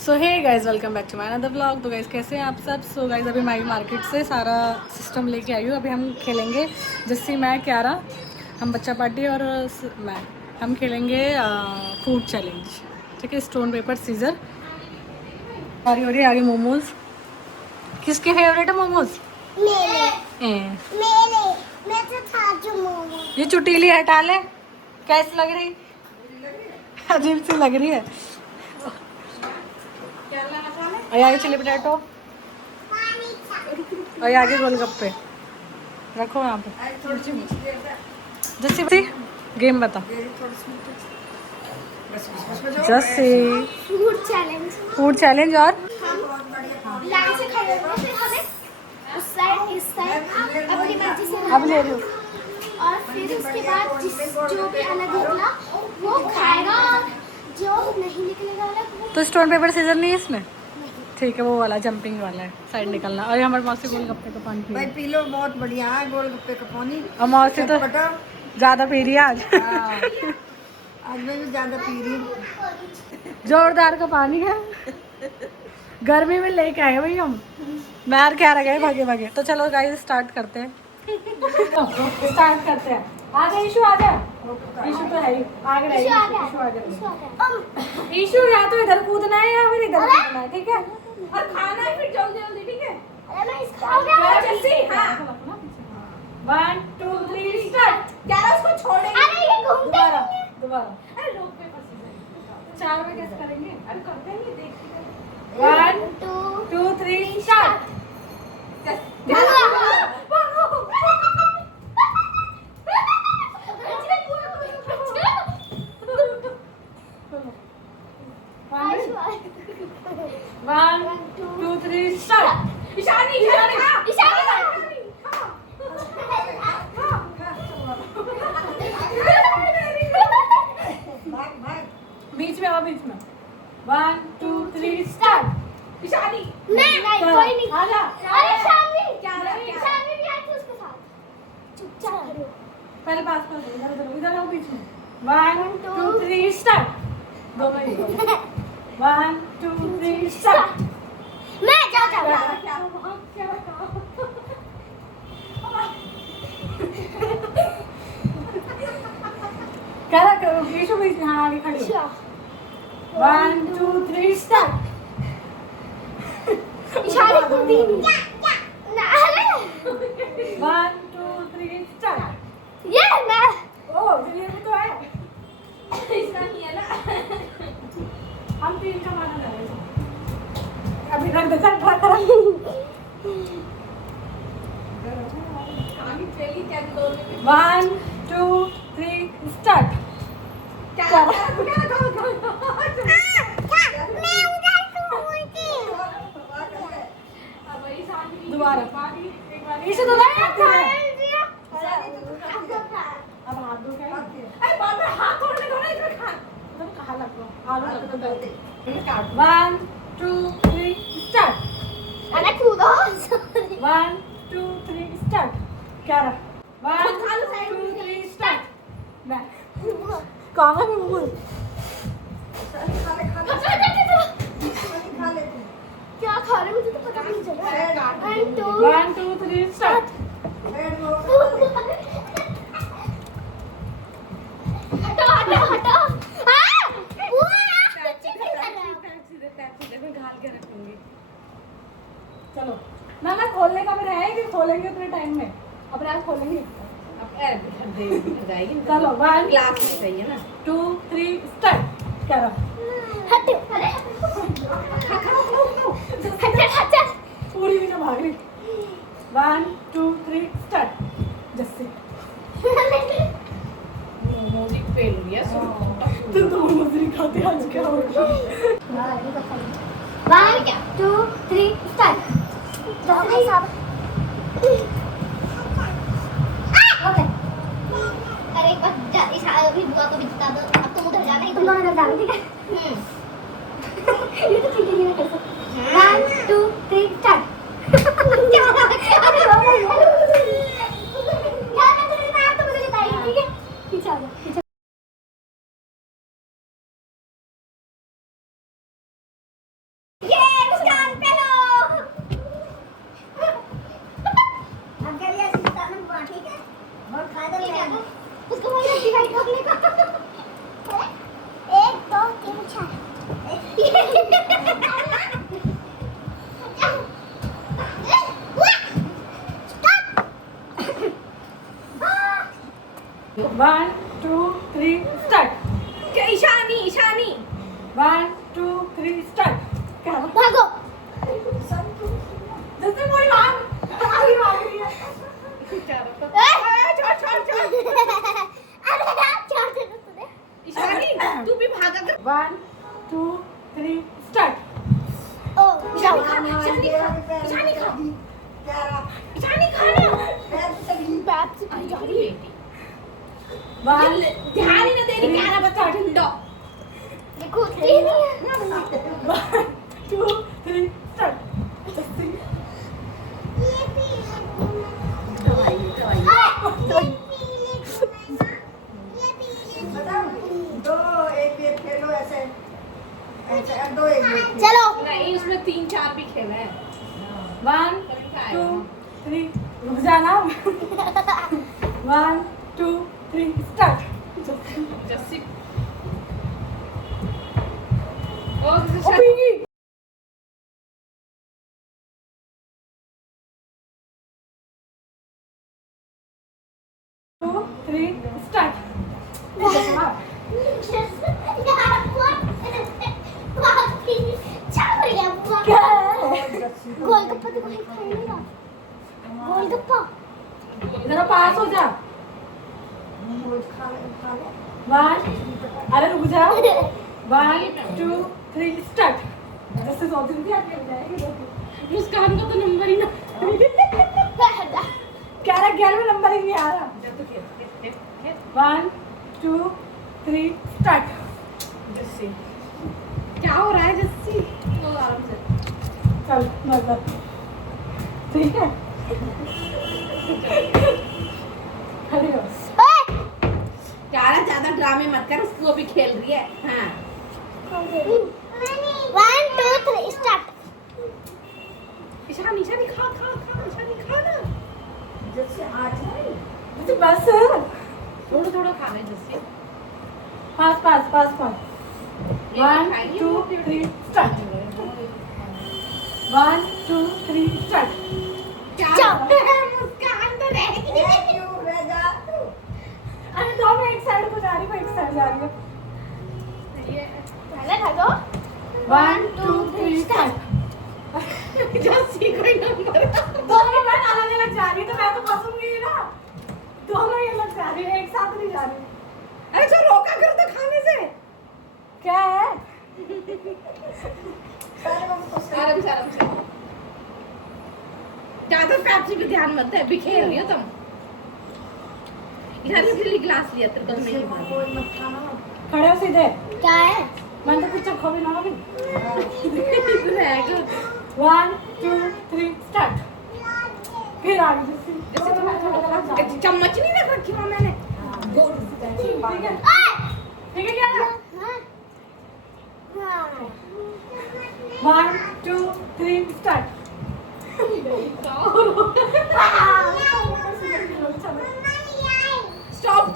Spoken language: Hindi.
So hey guys welcome back to my another vlog. तो गाइज कैसे हैं आप सब। सो गाइज अभी मैं मार्केट से सारा सिस्टम लेके आई हूँ। अभी हम खेलेंगे जस्सी, मैं, क्यारा, हम बच्चा पार्टी और मैं, हम खेलेंगे फूड चैलेंज। ठीक है, स्टोन पेपर सीजर। और हो रही आगे मोमोज। किसके फेवरेट है मोमोज? ये चुटीली हटा ले, कैसी लग रही? अजीब सी लग रही है। और आगे चिली पटेटो और आगे गोलगप्पे रखो यहाँ पे। जैसे गेम बता। जैसे फूड चैलेंज और लाइन से खड़े होंगे, फिर हमें उस साइड इस साइड अपनी मर्जी से अब ले लो। और फिर उसके बाद जो भी अलग निकला वो खाएगा और जो नहीं निकलेगा अलग वो तो स्टोन पेपर सीजर नहीं है इसमें? ठीक है, वो वाला जंपिंग वाला है, साइड निकलना। और हमारे मौसी गोलगप्पे का पानी भाई पी लो, बहुत बढ़िया है गोलगप्पे का पानी। और मौसी तो ज़्यादा पी रही है आज। आज मैं भी ज्यादा पी रही हूँ। जोरदार का पानी है। गर्मी में लेके आए भाई हम। मैं और क्या रह गए भागे भागे। तो चलो गाइस स्टार्ट करते हैं। स्टार्ट करते हैं। आ जा ईशु, आ जा। ईशु तो है ही आगे रही। ईशु आगे। ईशु या तो इधर कूदना है या फिर इधर कूदना है, ठीक है? और खाना है फिर जल्दी जल्दी, ठीक है? अरे मैं इसका हो गया जल्दी। हाँ 1 2 3 स्टार्ट। क्या उसको छोड़ेंगे? अरे ये घूमते दोबारा दोबारा। अरे रोक पे फंसी। 4 में कैसे करेंगे? अरे करते हैं, देखते हैं। 1 2 3 start. One, two, three, start. Ishani बीच में आओ, बीच में। 1 2 3 स्टार्ट। ईशानी नहीं कोई नहीं। आजा। अरे शामी शामी भी आई थी उसके साथ। चुपचाप खड़े हो। पहले पास इधर आओ बीच में। 1 2 3 स्टार्ट। दोनों ही 1 2 3 स्टार्ट। मैं जाता हूँ। क्या करो? ईशु बीच में। हाँ आगे खड़ी हो। 1 2 3 स्टार्ट। इशारे को दी ना। 1 2 3 स्टार्ट। ये मैं ओ ये भी तो है। इसका नहीं है ना। हम 3 का माना जा रहे हैं। अभी रख दे, चल ट्राई कर। 1 2 3 स्टार्ट। दोबारा ईशु दोबारा। अब हाथ दो। क्या अरे बार बार हाथ तोड़ने दो ना, इसमें खा तो कहाँ लग रहा आलू लग तो दे। 1 2 3 स्टार्ट। अरे कूदो। 1 2 3 स्टार्ट। क्या रहा? 1 2 3 स्टार्ट। मैं कहाँ में बोल क्या खा रहे मुझे तो पता नहीं चला। 1 2 3 स्टार्ट। हटो हटो हटो। हाँ घाल के रखूंगी। चलो ना ना, खोलने का भी रहेगा कि खोलेंगे उतने टाइम में। अब रात खोलेंगे। चलो 1 क्लास चाहिए ना। 2 3 स्टार्ट। क्या रहा? हटो। अरे हटो। पूरी भी ना भाग रही। 1 2 3 स्टार्ट। जैसे मोमोज फेल हो गया। तुम तो मोमोज नहीं खाते, आज क्या हो गया? 1 2 3 स्टार्ट। अरे एक बार इस अभी बुआ को भी जिता दो। अब तुम उधर जाना ही, तुम दोनों उधर जाना, ठीक है? ये तो चीटिंग नहीं कर सकते। 1 2 3 start. One two three start. Ishani Ishani 1 2 3 start. भागो। जैसे कोई भाग रही है। छोड़ छोड़ छोड़ अरे यार छोड़ दे तूने। ईशानी तू भी भागा कर 1 2 3 स्टार्ट। ओ ईशानी खा ईशानी खा ईशानी खा ना पैप से पी जा रही है। 1 ध्यान ही ना दे रही क्या ना बता ठंडा देखो नहीं है। 1 2 3 स्टार्ट। दो एक एक खेलो ऐसे ऐसे दो एक चलो नहीं उसमें 3-4 भी खेले हैं 1 2 3 रुक जाना। 1 2 3 स्टार्ट। Jassi OP 2 3 start. क्या है? गोलगप्पा तो कोई खाएगा। गोलगप्पा जरा पास हो जा। 1 अरे रुक जा। 1 2 3 स्टार्ट। जैसे 2 दिन भी आगे हो जाएगी। मुस्कान को तो नंबर ही ना कह रहा 11वां नंबर ही नहीं आ रहा। जब तो खेल 1 2 3 स्टार्ट। जस्सी क्या हो रहा है जस्सी तो आराम से चल मतलब ठीक है। खड़ी हो। यार ज्यादा ड्रामे मत कर उसको भी खेल रही है हाँ 1 2 3 स्टार्ट। ईशानी ईशानी खा खा खा ईशानी खा ना जस्सी आज नहीं तो बस थोड़ा थोड़ा खा ले जस्सी पास पास पास पास। 1 2 3 स्टार्ट। 1 2 3 स्टार्ट। क्या मुस्कान तो रह गई अरे दो मैं एक साइड को जा रही हूँ एक साइड जा रही हूँ। पहले भागो 1 2 3 स्टार्ट। जस्सी कोई नंबर दोनों मैं अलग अलग जा रही हूँ तो मैं तो फंसूंगी ही ना। दोनों ही अलग जा रही है एक साथ नहीं जा रही। अरे जो रोका कर तो खाने से क्या है? आराम से आराम से ज्यादा पैप्सी पे ध्यान मत दे बिखेर रही हो तुम इधर से फिर गिलास लिया तेरे को तो नहीं मालूम खड़े हो सीधे। क्या है? मैंने तो कुछ रखो भी ना अभी। रहेगा 1 2 3 स्टार्ट। फिर आगे जैसे तुम्हें चम्मच नहीं रख रखी वहाँ मैंने ठीक है ठीक है क्या ना? हाँ 1 2 3 स्टार्ट। स्टॉप